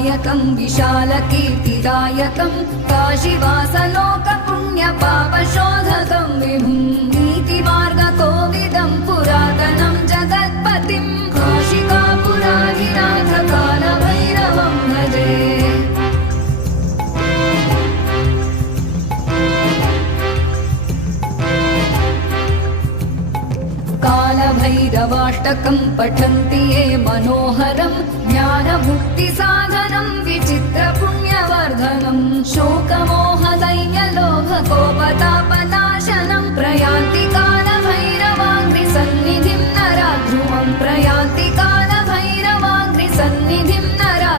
विनायकं विशालकीर्तिदायकं काशीवासलोकपुण्यपापशोधकं विभुं नीतिमार्गकोविदं पुरातनं जगत्पतिं काशिकापुराधिनाथ कालभैरवं भजे। कालभैरवाष्टकं पठन्